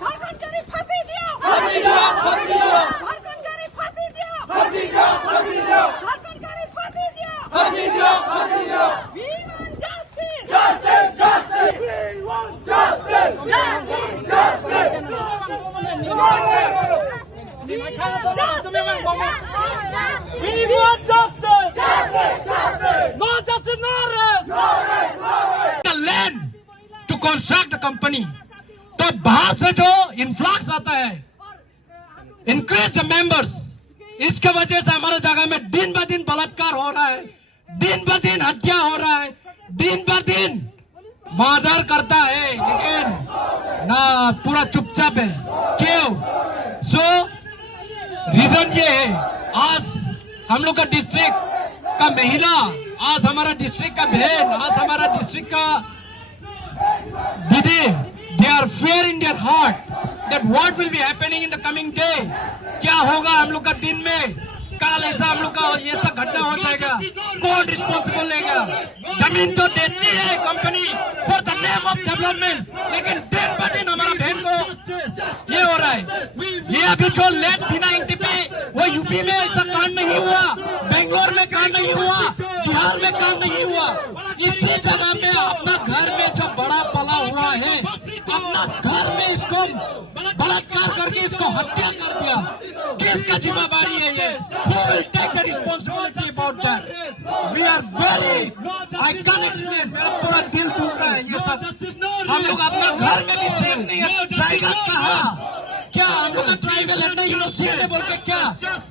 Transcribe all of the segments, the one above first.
झारखंड फांसी दिया, फांसी दिया, फांसी दिया, झारखंड फांसी दिया, फांसी दिया, फांसी दिया, झारखंड फांसी दिया, फांसी दिया, फांसी दिया। We want justice. Justice, justice, we want justice, We want justice! justice, justice, No justice, no arrest! the land to construct a company. तो बाहर से जो इन्फ्लक्स आता है, इंक्रीज द मेंबर्स, इसके वजह से हमारे जगह में दिन ब दिन बलात्कार हो रहा है, दिन ब दिन हत्या हो रहा है, दिन ब दिन मारधर करता है, लेकिन ना पूरा चुपचाप है। क्यों? सो रीजन ये है, आज हम लोग का डिस्ट्रिक्ट का महिला, आज हमारा डिस्ट्रिक्ट का बहन, आज हमारा डिस्ट्रिक्ट का दीदी, they are fear in their heart that what will be happening in the coming day. क्या होगा हम लोग का दिन में, कल ऐसा हम लोग का ये सब घटना हो जाएगा, कौन रिस्पॉन्सिबल लेगा? जमीन तो देती है company for the name of development, लेकिन दिन ब दिन हमारा बहन को ये हो रहा है। ये अभी जो लेट बिना एनटीपी, वो यूपी में ऐसा कांड नहीं हुआ, बेंगलोर में कांड नहीं हुआ, बिहार में कांड नहीं हुआ। इसी जगह में अपना घर में जो बड़ा पला हुआ है, अपना घर में इसको बलात्कार करके इसको हत्या कर दिया, किसका जिम्मेदारी है ये? Who will take the responsibility about that? We are very, I can't explain, मेरा पूरा दिल टूट रहा है ये सब। हम लोग अपना घर में भी सेफ नहीं है, जाएगा कहाँ? क्या हम लोग का ट्राइबल है नहीं यूनिवर्सिटी बोल के क्या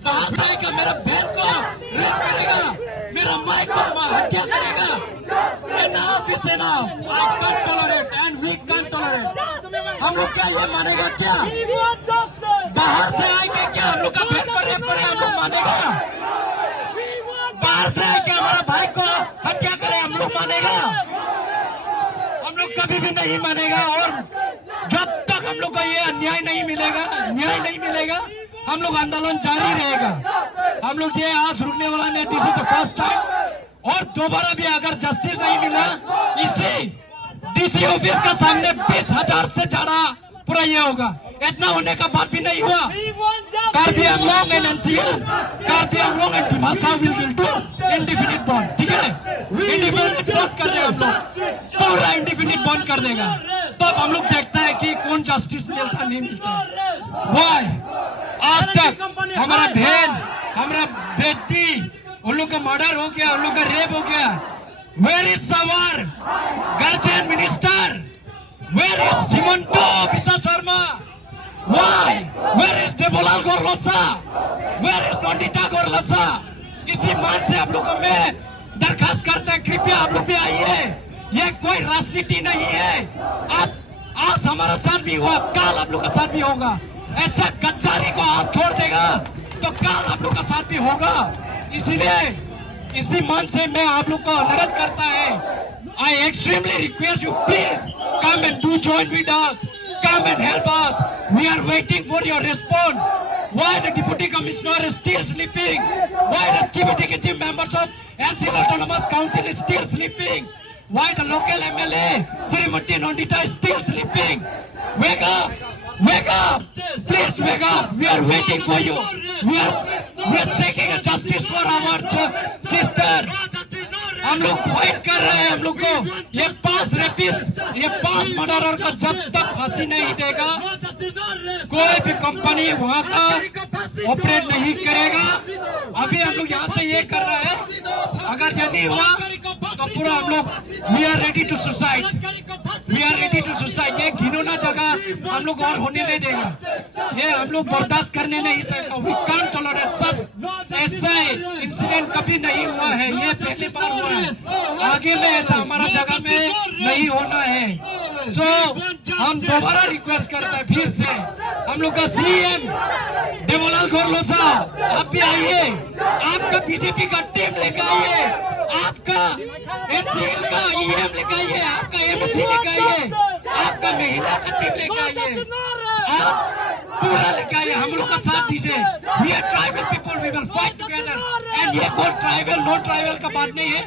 बाहर से आएगा, मेरा बहन को रेप करेगा, मेरा माई को हत्या करेगा? Enough is enough. I can't tolerate and we can't tolerate. हम लोग क्या ये मानेगा क्या? We want justice! बाहर से आएंगे क्या हम लोग का बहन को रेप करे, हम लोग मानेगा? We want बाहर से आके हमारा भाई को हत्या करे, हम लोग मानेगा? हम लोग कभी भी नहीं मानेगा। और जब तक हम लोग को ये अन्याय नहीं मिलेगा, न्याय नहीं मिलेगा, हम लोग आंदोलन जारी रहेगा। हम लोग ये आज रुकने वाला नहीं, this is the first time. और दोबारा भी अगर जस्टिस नहीं मिला, इसी डीसी ऑफिस का सामने 20,000 से ज्यादा पूरा ये होगा। इतना होने का बाद भी नहीं हुआ। We want justice! Karbi Anglong and NCL, Karbi Anglong and Dimasa will do indefinite bond, ठीक है? इंडिफिनिट बॉन्ड कर देगा हम लोग, पूरा इंडिफिनिट बॉन्ड कर देगा। तब हम लोग देखता है कि कौन जस्टिस मिलता नहीं मिलता। वाई आज तक हमारा बहन, हमारा बेटी, उन लोग का मर्डर हो गया, उन लोग का रेप हो गया। Where is our guardian minister? Where is Himanta Biswa Sarma? Why? Where is Devolal Gorlosa? Where is Nandita Gorlosa? इसी मान से आप लोगों में दरखास्त करते हैं, कृपया आप लोग भी आइए। ये कोई राजनीति नहीं है। आप आज हमारा साथ भी हुआ, कल आप लोग का साथ भी होगा। ऐसा गद्दारी को आप छोड़ देगा तो कल आप लोग का साथ भी होगा। इसीलिए इसी मन से मैं आप लोग को अनुरोध करता है, I extremely request you, please come and do join with us. Come and help us. We are waiting for your response. Why the deputy commissioner is still sleeping? Why the chief executive members of NCL Autonomous Council is still sleeping? Why the local MLA Srimati Nondita is still sleeping? Wake up! Wake up! Please wake up! We are waiting for you. We are seeking a justice for our sister. हम लोग fight कर रहे हैं। हम लोग को ये 5 rapist, ये 5 मर्डरर का जब तक फांसी नहीं देगा, कोई भी कंपनी वहाँ का ऑपरेट नहीं करेगा। अभी हम लोग यहाँ से ये कर रहे हैं, अगर ये नहीं हुआ तो पूरा हम लोग we are ready to suicide, we are ready to suicide. ये घिनौना जगह हम लोग और होने नहीं देगा, ये हम लोग बर्दाश्त करने नहीं सकते। वी कांट टॉलरेट सच ऐसा इंसिडेंट कभी नहीं हुआ है, ये पहली बार हुआ है। आगे में ऐसा हमारा जगह में नहीं होना है। सो हम दोबारा रिक्वेस्ट करते हैं फिर से, हम लोग का सीएम देवलाल गोरलोसा आप भी आइए, आपका बीजेपी का टीम लेकर आइए, आपका एनसीएल का ईएम लेकर आइए, आपका एमसी लेकर आइए, आपका महिला का टीम लेकर आइए, आप पूरा लेकर आइए, हम लोग का साथ दीजिए। We are tribal people, we will fight together. And ये कोई ट्राइबल नो ट्राइबल का बात नहीं है,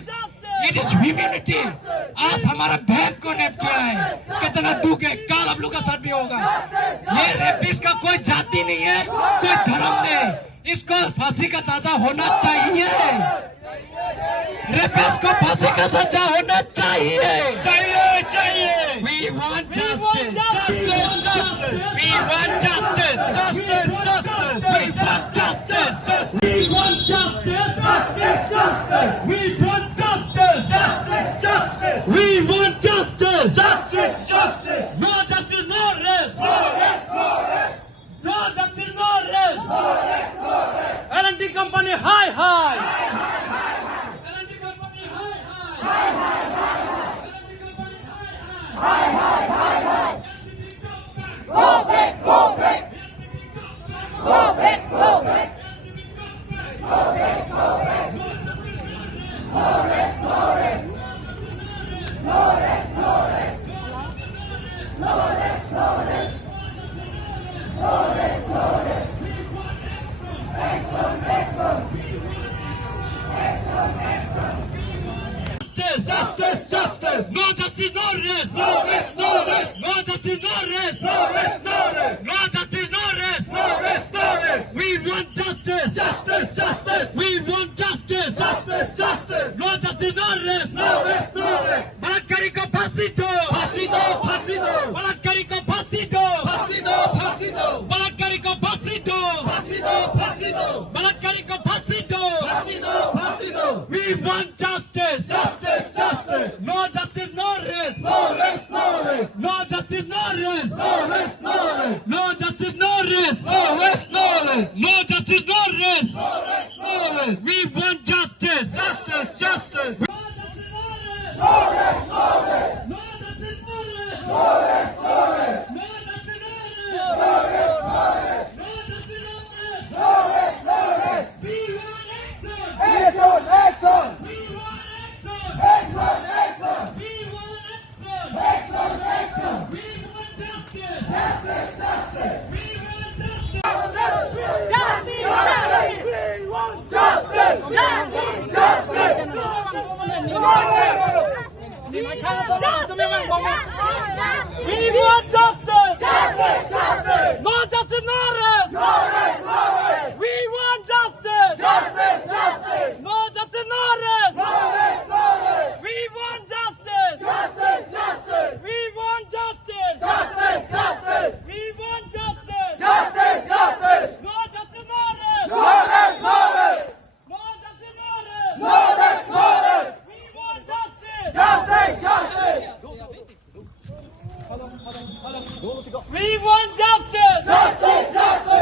इट इज ह्यूमैनिटी। आज हमारा बहन को रेप किया है, कितना दुख है। कल हम लोग का साथ भी होगा। ये रेपिस्ट का कोई जाति नहीं है, कोई धर्म नहीं। इसको फांसी का सजा होना चाहिए। रेपिस्ट को फांसी का सजा होना चाहिए। We want justice. We want justice. We want justice. We want justice. We want justice. We want justice. No justice, no rest. No justice, no rest. L&T company, high. L&T company, high. L&T company, high. Go back, go back. Go back, go back. Go back, go back. No rest, no rest. No rest, no rest. No rest, no rest. No rest, no rest. Action, action. Action, action. Justice. No justice, no rest. No rest, no rest. No justice, no rest. No rest, no rest. No justice, no rest. No rest, no rest. We want justice. Justice. We want justice. Justice. No justice, no rest. No rest, no rest. बलात्कारी को फांसी दो. फांसी दो. बलात्कारी को फांसी दो. फांसी दो. बलात्कारी को फांसी दो. फांसी दो. बलात्कारी को फांसी दो. फांसी दो. We want justice. Justice. No justice, no rest. No rest, no rest. No justice, no rest. No rest, no rest. No justice, no rest. No rest, no rest. No justice, no rest. No rest, no rest. We want justice. Justice. No justice, no rest. No rest, no rest. No justice, no rest. No rest, no rest. No justice, no rest. No rest, no rest. No justice, no rest. No rest, no rest. We want action. Action. We want action. Action. We want action. Action. We want justice. Justice. We want justice. We want justice. No justice, no rest. We want justice. No justice, no rest. We want justice. We want justice. We want justice. No justice, no rest. No justice, no rest. We want justice. We want justice.